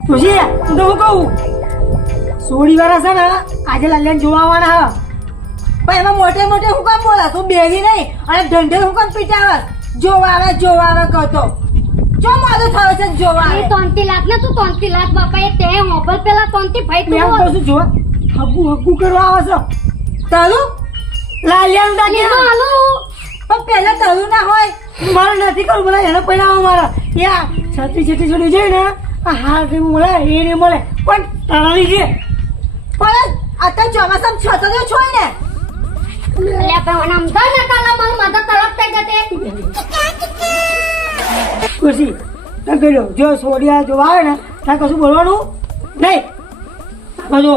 ખુશી હું તો કહું? સોળી વાળા છે ને આજે લાલ્યાને જોવા આવવાના હા. પણ એમાં મોટે મોટે હું કામ બોલા? તું બેરી નહીં અને ધંધે હું કામ પીટાવસ? જોવા આવે જોવા આવે કહતો. જો મોડો થયો છે જોવા આવે? તોંતી લાખ ને તું તોંતી લાખ બાપા એ તે મોબાઈલ પેલા તોંતી ભાઈ તું એમ કહું જોવા હગું હગું કરવા આવે છે. તારું? લાલ્યાનું તો હાલો. પણ પહેલા તારું ના હોય. મારે નથી કરવું બોલા એને પહેલા મારા. યા છત્રી છત્રી છોડી જાય ને હાર મળે એ નહીં મળે. પણ તારાની છે પણ અત્યારે ચોમાસામાં છતરીઓ છોય ને. લે પણ આમ દર ને તાલા મને મદદ તરફ થઈ જતે ખુશી કહ્યું જો સોડિયા જોવા આવે ને તારે કશું બોલવાનું? નહીં. આ જો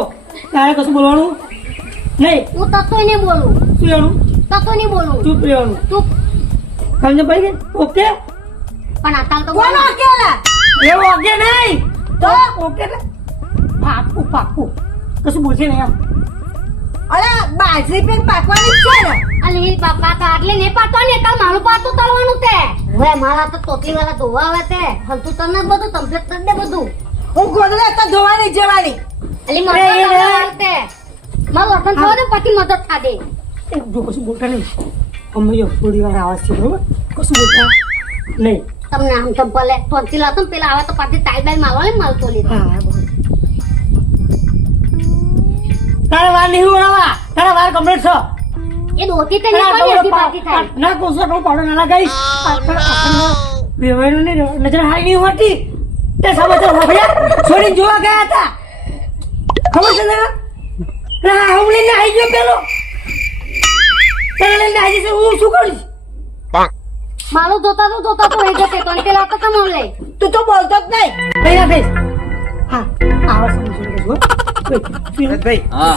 તારે કશું બોલવાનું? નહીં. હું તત્વ નહીં બોલું. શું રહેવાનું તત્વ નહીં બોલું. ચૂપ રહેવાનું. તું સમજ પડી ગઈ? ઓકે? પણ આ તાલ તો બોલો અકેલા? એ ઓકે નહીં તો પાકું પાકું કશું બોલશે નહીં આમ અરે બાજરી પેન પાકવાની છે ને અલી બાપા તો આટલે ને તાર મારું પાડતું તળવાનું તે હવે મારા તો ટોપલી વાળા ધોવા આવે તે હલતું તને બધું કમ્પ્લીટ કરી દે બધું હું ગોદડે તો ધોવાની જવાની અલી એ, એ. તે મારું લખન થવા દે પછી મદદ થા દે એ જો કશું બોલતા નહીં અમે જો થોડી વાર આવાજ છે બરોબર કશું બોલતા નહીં તમને આમ તો ભલે પહોંચી લાતો પેલા આવે તો પાછી તાઈ બાઈ મારવા ને માલતો લીધો તારા વાર નહીં બનાવવા તારા વાર કમ્પ્લીટ છો. એ દોતી તે નહીં હતી બાકી થાય. ના કોસો તો પાડો ના લગાઈશ વ્યવહાર નજર હારી નહીં હોતી. તે સમાચાર હોભળ્યા. છોડીને જોવા ગયા હતા. ખબર છે તને? ના હું લઈને આવી ગયો પેલો. તને લઈને આવી જશે હું શું કરીશ મારું જોતા તો જોતા તો રહી જશે પણ પેલા તો મને લઈ તું તો બોલતો જ નહીં. નહીં ભાઈ હા આવા સમજો ભાઈ હા.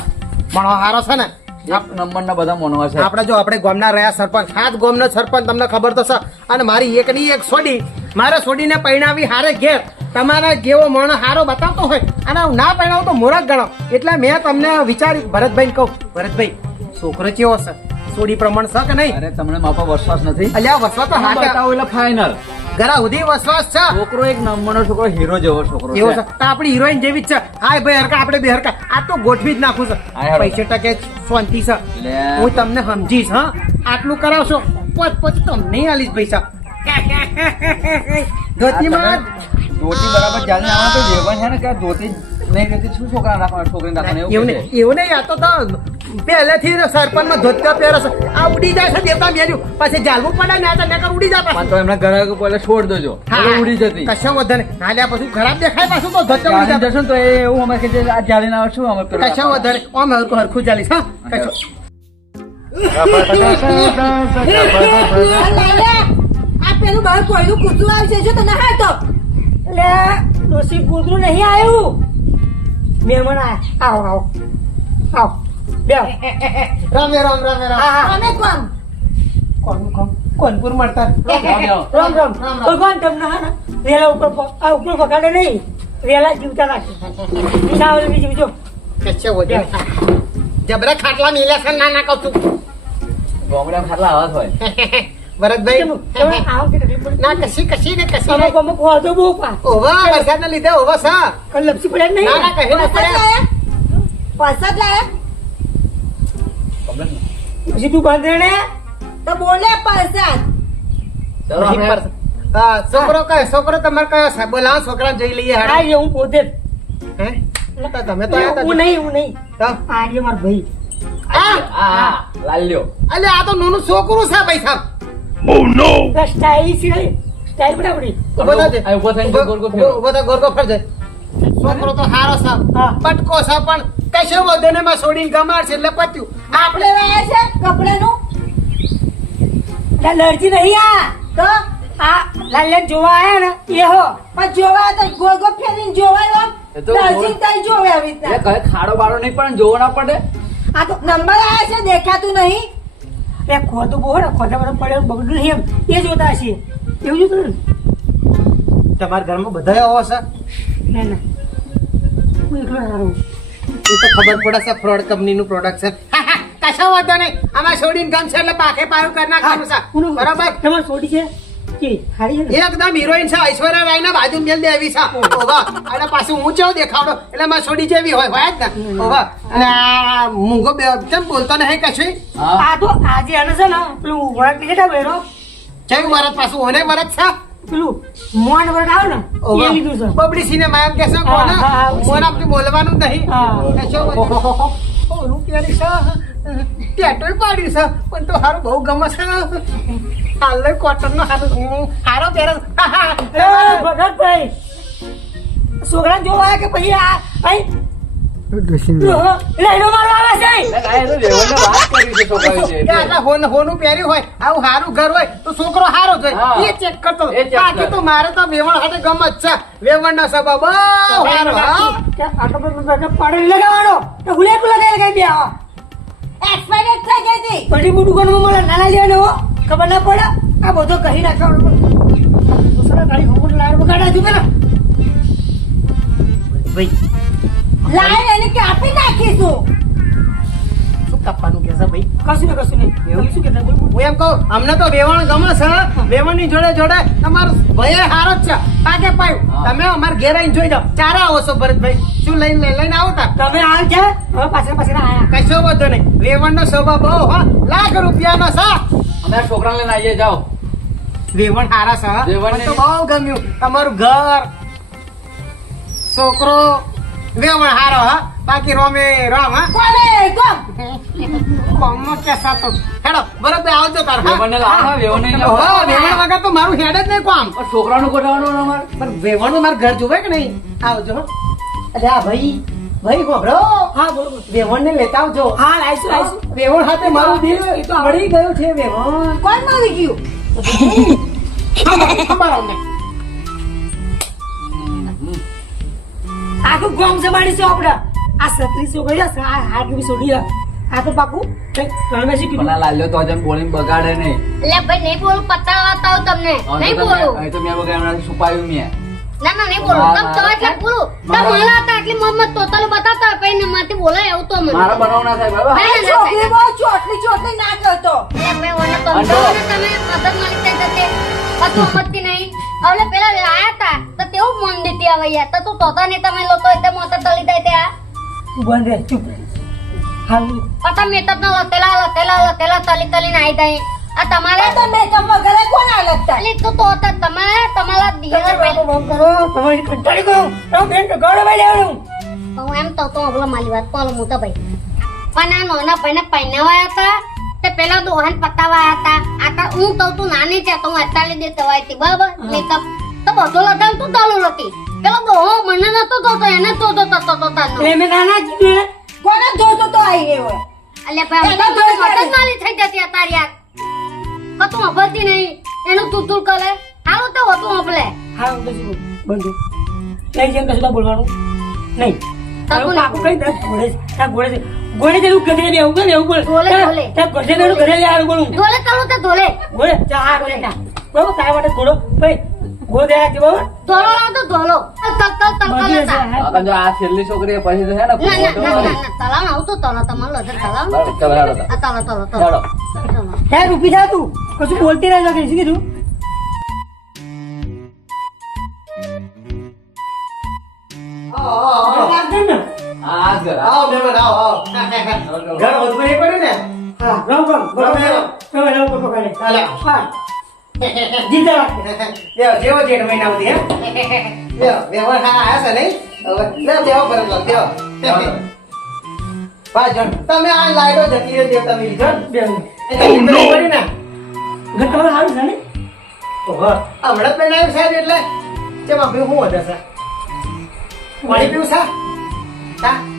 પણ હારો છે ને? એક નંબરના બધા મોનવા છે આપણે જો આપણે ગામના રહ્યા સરપંચ સાત ગામના સરપંચ તમને ખબર તો છે. અને મારી એકની એક સોડી મારે સોડીને પરણાવી હારે ઘેર. તમારા જેવો માણસ હારો બતાવતો હોય અને હું ના પરિણાવ તો મોરક ગણો એટલે મેં તમને વિચારી ભરતભાઈ કહું ભરતભાઈ છોકરો કેવો છે? છોડી પ્રમાણ છે કે નહીં? અરે તમને માપા વિશ્વાસ નથી? અલ્યા વસવા તો હાથે બતાવો એટલે ફાઇનલ ગરા સુધી વસવાસ છે. છોકરો એક નંબરનો છોકરો હીરો જેવો છોકરો એવો છે. આપણી હિરોઈન જેવી જ છે. હાય ભાઈ હરકા આપણે બે હરકા. આ તો ગોઠવી જ નાખું છે. પૈસે ટકે શાંતિ છે. હું તમને સમજીશ હા. આટલું કરાવશો પોત પોત તમને આલીશ પૈસા. ધોતીમાં ધોતી બરાબર જાણે આવા તો જેવા છે ને કે ધોતી નહીં રહેતી શું છોકરા રાખવાના છોકરી રાખવાના એવું એવું નહીં એવું નહીં આ તો પહેલેથી સરપંચમાં ધોતકા પહેરે છે. આ ઉડી જાય છે દેવતા મેલ્યું. પછી જાલવું પડે ને આ તો નકર ઉડી જાય પણ પાછું તો એમના ઘર પહેલા છોડ દેજો. ઉડી જતી. કશો વધે ને હાલ્યા પછી ખરાબ દેખાય પાછું તો ધોતકા ઉડી જશો તો એ એવું અમે કે આ જાળી ના શું અમે પેલું કશો વધે ને ઓમ હરખું હરખું ચાલીશ હા. કશો. આ પેલું બહાર કોઈનું કૂતરું આવશે જો તને હાથો એટલે ડોસી કૂતરું નહીં આવ્યું. મહેમાન આવો આવો. આવો. બે રામે રામ રામે રામ. રામે કોણ કોનું કામ? કોનપુર મળતા. રામ રામ. ભગવાન તમને હા વેલા ઉપર આ ઉપર પકડે નહીં. વેલા જીવતા રાખે. ના ઓલું બીજું જો વધે જબરા ખાટલા મેલ્યા છે ના ના કહું છું. ગામડામાં ખાટલા આવા હોય. ભરતભાઈ? ના કશી કશી ને કશી અમુક. અમુક વાંધો બહુ ઓવા વરસાદના લીધે ઓવા સા. કલ લપસી પડે નહીં? ના ના કહે પસંદ પડે લાયા? પસંદ લાયા? પછી તું તો બોલે પસંદ ચલો આપણે હા છોકરો કયો છોકરો તમારે કયો છે બોલાવો છોકરા જોઈ લઈએ આ હાડે. હું પોતે હે? તો તમે તો હું નહીં હું નહીં. તો? આ ભાઈ. આ? હા હા લાલ્યો અલે આ તો નાનું છોકરું છે ભાઈ સાહેબ. પેલા સ્ટાઇલ સિવાય સ્ટાઇલ બરાબરી ઊભો થા ઊભો થા. છોકરો તો હારો છે પટકો છે પણ. કશો વધુ ને માં છોડીને ગમાડશે એટલે પત્યું આપણે લાયા છે કપડાનું? એટલે નહીં આ. તો આ લાલ્યાને જોવા આયા ને એ હો પણ જોવા તો ગોળ ફેરીને જોવાય એ તો તઈ જોવે આવી એટલે રીતના ખાડો બાડો નહીં પણ જોવો ના પડે. આ તો નંબર આયા છે દેખાતું નહીં. એ ખોટું બહુ ને ખોટા બધા પડે બગડ્યું નહીં એમ. એ જોતા છે એવું જોતું તમારા ઘરમાં બધા આવો છે ના ના. હું એકલો હારું. એ તો ખબર પડે છે ફ્રોડ કંપનીનું છે. કશો વાંધો નહીં. આમાં છોડીને કામ છે એટલે પાકે પારું કરી નાખવાનું છે. બરાબર? તમારે છોડી છે? કે હારી છે ને? એકદમ હિરોઈન છે ઐશ્વર્યા રાય ના બાજુ મેલ દેવી છે. ઓવા અને પાછું હું ચેવો દેખાવડો. એટલે મારી છોડી જેવી હોય હોય જ ને? ઓવા અને મૂંગો બે કેમ બોલતો નહીં કશું? હા. આ તો આજે આને છે ને પેલું વરત બેરો કેવું વરસ પાછું ઓને વરસ છે? પેલું મોન વરત આવે ને એ લીધું છે. બબડી સિનેમા એમ કેશો હા, કોને? હા, હા. બોલવાનું નહીં. ઓલું પહેરી છે ટેટોય પાડ્યું છે પણ તો હારું બહુ ગમે છે. હાલ કોટન નો હારો. હારો પહેરે. ભગતભાઈ છોકરા જોવા કે પછી આ અહીં છોકરો હારો. એ ચેક કરતો મારે તો વેવણ હાથે ગમત છે વેવણ સ્વભાવ બહુ હારો આટલો બધો પાડે લગાવવાનો તો ગુલેટ લગાવી લગાવી દે એક્સપાયર થઈ ગઈ હતી મોટું કોનું મળે નાના લેવાનો ખબર ના પડે આ બધો કહી નાખવાનો જુ પેલા ભાઈ લાઈન એને કાપી નાખીશું. શું કાપવાનું કે છે ભાઈ? કશું ને કશું નહીં. એવું શું કે બોલ હું એમ કહું અમને તો વેવાણ ગમે છે વેવાણની જોડે જોડે તમારો ભય હારો જ છે. પાકે પાયું? તમે અમારે ઘેર આવીને જોઈ જાવ ચારા આવો છો ભરતભાઈ. શું લઈને લઈ- લઈને આવો તા તમે આવ છે હવે પાછળ પાછળ આયા. કશો બધો નહીં. વેવણ નો સ્વભાવ બહુ હા? લાખ રૂપિયાનો છે. અમે છોકરા છોકરાને લઈને આવીએ જાઓ. વેવણ હારા છે હા. વેવણ તો બહુ ગમ્યું. તમારું ઘર છોકરો વેવણ હારો હા? બાકી રોમે રામ હા? કોને? કોમ? કોમ કેસા તો હેડો બરોબર આવજો તાર હા? વેવણને લાવો ને, વેવણને નહીં. હા, વેવણ વગર તો મારું હેડ જ નહીં કોમ. પણ છોકરાનું ગોઠવાનું અમારે? પણ વેવણનું મારું ઘર જોવે કે નહીં? આવજો. અરે આ ભાઈ ભાઈ ગોબરો હા બોલો વેવણ ને લેતા આવજો. હા લાઈસ લાઈસ વેવણ સાથે મારું દિલ મળી ગયું છે વેવણ. કોણ મારી ગયું ખબર અમને. આખું ગોમ જમાડી છે આપણે. આ સત્રી છોકરી છે આ હાથ બી છોડી આ તો પાકું કંઈક તમે શું કીધું? આ લાલ્યો તો જેમ બોલીને બગાડે નહીં એટલે ભાઈ નહીં બોલું પતાવતા આવું તમને. નહીં તો બોલું. હવે તો મેં બગાડ્યા છુપાયું મેં ના ના નહીં બોલું. તમ તો એટલે પૂરું તમ મારા- હતા એટલે મમ્મત તોતાલું બતાવતા કઈ ને માથી બોલાય એવું તો મને મારા બનાવ ના થાય બરાબર ના, બહુ ચોટલી ચોટલી ના કરતો. એટલે ભાઈ ઓને ને તમે મદદ મળી તો તે. કશું સમજતી નહીં હવે પેલા આયા હતા તો તેવું મન દીધી આવે યાર તો તું તોતા ને તમે લોકો એટલે મોટા તળી દે ત્યાં તું બંધ રહે ચૂપ હાલ. પતા મેટપ ના લતેલા લતેલા લતેલા તલી તલીને આઈ દઈ આ તમારે તો મેકઅપ વગર કોણ આલતા એટલે તું? તો હતા તમારે તમારા દિયર તમે કરો તમારી કંટાળી ગયો. તો બેન તો ગળે ભાઈ લેવાનું. હું એમ તો તો અબલા મારી વાત કોલ મોટા ભાઈ. પણ આ નાના ભાઈને પહેણાવાયા હતા તે પેલા દોહન પતાવા હતા. આતા હું તો તું નાની છે તો હું અત્યારે દે તવાય હતી બરાબર મેકઅપ તો બધો લગાવ તું ચાલુ નથી. પેલો દોહો મને નતો તો એને તો તો તો તો તો મેં નાના એને કોને જોતો તો આવી રહ્યો હોય? એટલે ભાઈ તો દોષ માલી થઈ જતી અત્યારે યાર. તું અભરતી નહીં. એનું તું તું કરે. હારું તો હતું અભલે હા બોલું. બંધ. નહીં જેમ કશું બોલવાનું. નહીં. ઘોડે જેવું ગધે લે એવું કરે એવું બોલે તાર- ગધે ને ગધે લે આવું બોલું ધોલે તળો તો ધોલે ઘોડે ચા આ ઘોડે ચા બરોબર તારા માટે ઘોડો ભાઈ ઘોડો આ કે બરોબર? ધોલો તો ધોલો તલ તલ તલ તલ હા. આ જો આ છેલ્લી છોકરી પછી તો હે ને ના ના ના વાળી. ના ના તલા તો તલા તમારો લજર તલાવ બરાબર, ચાલો, હેડો તો. આ તલા તલા તલા હેડો. તલો. સાહેબ ઊભી થા તું. કશું બોલતી રહે છે શું કીધું? આ આ જ ઘર, આવો મહેમાન આવો આવો. ઘર હોદમાં એ પડ્યું ને? હા. રામ રામ બરોબર તમે રામ પપ્પા કરે હાલે. હા. જીતા રાખજે. જેવો જેઠ મહિના સુધી હે? બેહો, વ્યવહાર હા આયા છે નહીં? હવે લે બેહો ભરત લાલ, બેહો. બા તમે આ લાઈટો જતી રહી મિલી જણ. બે પડી ને? ઘર તમારે સારું છે ને? હમણાં જ બનાવ્યું સાહેબ એટલે. ચેમાં પીવું શું વધે છે. પાણી પીવું છે? હા.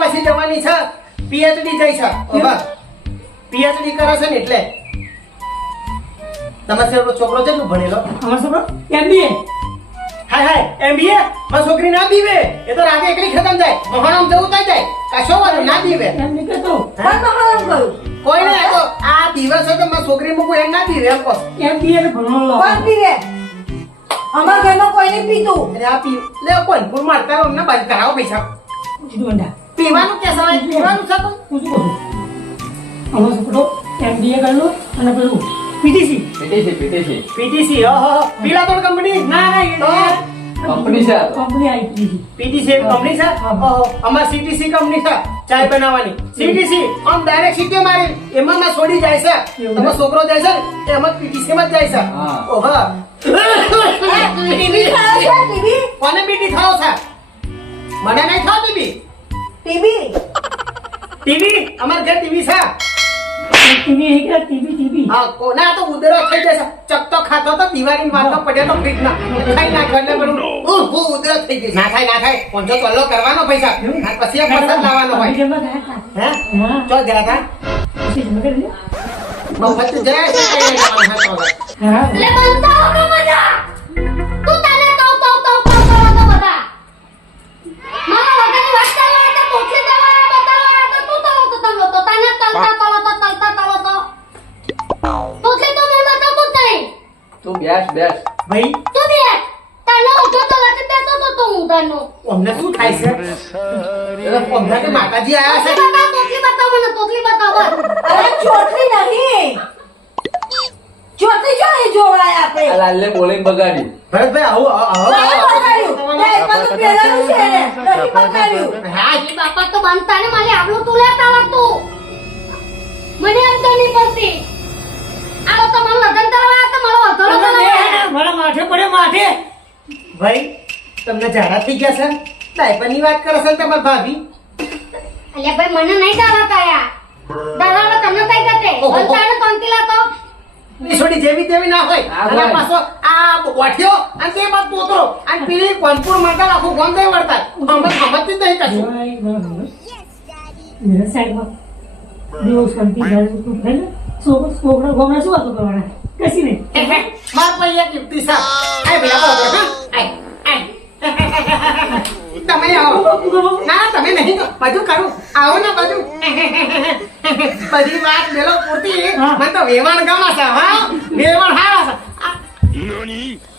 પછી જવાની છે પીએચડી જઈ છે પીએચડી કરે છે ને એટલે તમારે છોકરો છોકરો કેટલું ભણેલો અમારો છોકરો MBA. હાય હાય એમબીએ માં છોકરી ના પીવે એ તો રાતે એકલી ખતમ જાય મહાણામ જવું થાય જાય કશો વાંધો ના પીવે એમ કોઈ ને તો આ દિવસ તો માં છોકરી મૂકું એમ ના પીવે એમ કહો. MBA ને ભણવાનો કોણ પીવે? અમારા ઘરમાં કોઈ નહીં પીતું. એટલે આ પી લે કોઈ પૂર મારતા રહો ને બંધ કરાવો પૈસા. પીવાનું કે સવાય પીવાનું છે શું કહું અમારો છોકરો કરેલો અને પેલું. PTC PTC PTC. PTC ઓહો પીલા તો કંપની? ના ના? કંપની છે કંપની આઈટી PTC કંપની છે? ઓહો અમાર સીટીસી કંપની છે. ચાય બનાવવાની. સીટીસી આમ ડાયરેક્ટ સીટે મારી. એમાં માં છોડી જાય છે. તમારો છોકરો જાય છે ને એમાં પીટીસી માં જાય છે. ઓહો. ટીવી ખાવ છે ટીવી કોને બીટી ખાઓ છે? મને નહીં ખાવ ટીવી ટીવી ટીવી અમાર ઘર ટીવી છે. ટીવી એ કે ટીવી ટીવી હા કોના તો ઉદરો થઈ જશે. ચકતો ખાતો તો દિવાળી વાતો પડ્યો તો ફીટ ના ખાઈ ના એટલે પેલું ઉદરો થઈ જશે ના થાય ના થાય. પંચો કરવાનો પૈસા. અને પછી એક પસંદ લાવવાનો હોય. હે? ચો ગયા તા. મફત જય એટલે અમને કે માતાજી આયા છે. બતાવ પોખી બતાવ મને પોખી અરે ચોટલી નહીં. ચોટલી જો એ જોવાય આપણે. લાલને બોલીને બગાડ્યું. ભરતભાઈ આવું આવું નહીં આવું પકડ્યું નહીં પણ પહેરેલું છે. એને નહીં પકડ્યું હા. એ બાપા તો બનતા ને મને આટલું તું લેતા આવડતું મને એમ નહીં પડતી આવો તો મને કરવા તો મારો અધરો મારા માથે પડ્યો માથે. ભાઈ તમને ઝાડા થઈ ગયા છે? ડાયપરની વાત કરે છે ને તમારા ભાભી? અલ્યા ભાઈ મને નહીં દાવા આયા દાવા તમને કઈ જતે? બોલતાનો બંતાને તો ઈસોડી જેવી તેવી ના હોય. અને પાછો આ વાઠ્યો અને તે બાદ પોતરો અને પેલી કોનપુર માતા આખું ગોમ વળતા. અમે સમજતી નહીં કશું. મેરા સાઈડમાં દિવસ કંટી જાય તું ફેલ છોકરો છોકરા ગોમડા શું હતું કરવાના? કશી નહીં. માર પૈયા એક યુક્તિ આય હા? આય, આય. તમે આવો. ના તમે નહીં. બધું બાજુ કરું. આવો ને બાજુ. બધી વાત મેલો પૂરતી. હા. મને તો વેવાણ ગમાશે છે હા. વેવાણ હારા છે. આ-